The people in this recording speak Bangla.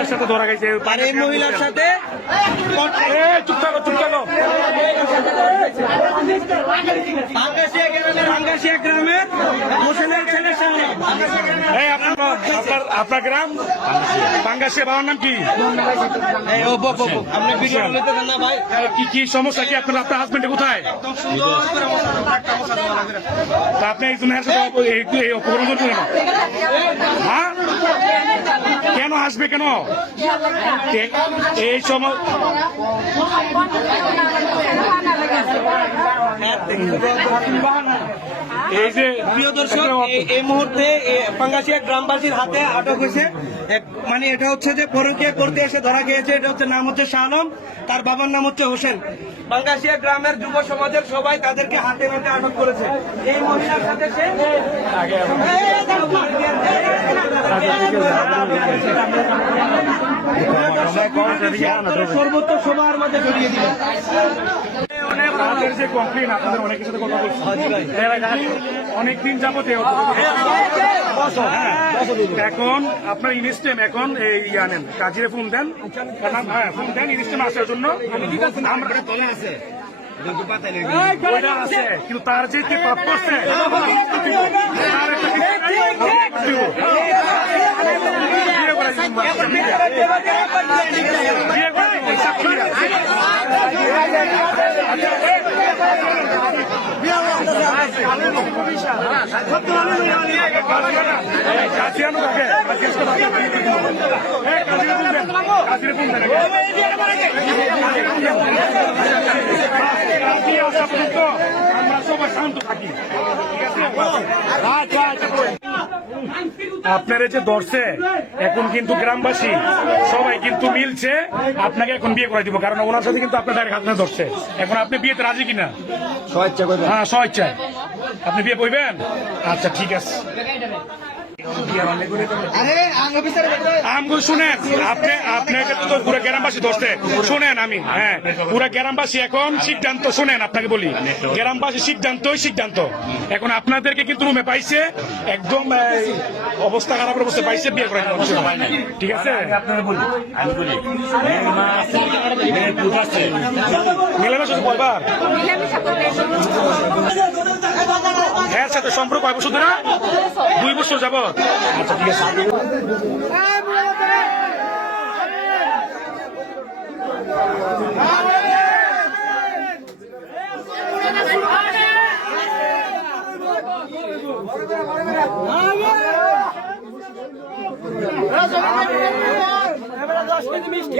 মহিলার সাথে ধরা গেছে, আর এই মহিলার সাথে চুপ থাকো, চুপ থাকো। ভাঙ্গাসিয়া গ্রামের হোসেনের ছেলে শাহনাম। এই আপনার গ্রাম পাঙ্গাসিয়া, বাবার নাম কি? আপনি ভিডিও নিতে দেন না ভাই। কি সমস্যা কি আপনার? আপনার হাজবেন্ডে কোথায়? তা আপনি একজন এই অপকর্ম করবেন না? হ্যাঁ, কেন আসবে কেন এই সময়? এই যে প্রিয় দর্শক, এই মুহূর্তে পাঙ্গাসিয়া গ্রামবাসীর হাতে আটক হয়েছে। মানে এটা হচ্ছে যে পরকীয়া করতে এসে ধরা গিয়েছে। এটা হচ্ছে নাম হচ্ছে শাহনাম, তার বাবার নাম হচ্ছে হোসেন। পাঙ্গাসিয়া গ্রামের যুব সমাজের সবাই তাদেরকে হাতে নাতে আটক করেছে। এই মহিলার সাথে সে সর্বোচ্চ সবার মাঝে জড়িয়ে দিল। তাদের যে কমপ্লেন, আপনাদের অনেকের সাথে কথা বলছি অনেকদিন যাবত। এখন আপনার ইনস্টেম এখন এই আনেন, কাজিরে ফোন দেন, হ্যাঁ ফোন দেন ইনস্টেম আসার জন্য। ওইটা আছে, কিন্তু তার যে কি পাপ করছে আমরা সবাই শান্ত থাকি, ঠিক আছে? আপনারা যে ধরছে, এখন কিন্তু গ্রামবাসী সবাই কিন্তু মিলছে আপনাকে এখন বিয়ে করে দিব, কারণ ওনার সাথে কিন্তু আপনার ডাইরেক্ট হাত ধরছে। এখন আপনি বিয়েতে রাজি কিনা? হ্যাঁ, স্বেচ্ছায় আপনি বিয়ে করবেন? আচ্ছা ঠিক আছে। শুনেন, আপনাকে তো পুরো গ্রামবাসী ধরছে, শুনেন আমি, হ্যাঁ পুরো গ্রামবাসী এখন সিদ্ধান্ত, শুনেন আপনাকে বলি, গ্রামবাসী সিদ্ধান্ত এখন আপনাদেরকে কিন্তু রুমে পাইছে, একদম অবস্থা খারাপ অবস্থা পাইছে, বিয়ে করে ঠিক আছে? মিলামেশা কয়বার হ্যাঁ সাথে সম্পর্ক কয় বছর ধরে? 2 বছর যাবত। আচ্ছা ঠিক আছে। মিষ্টি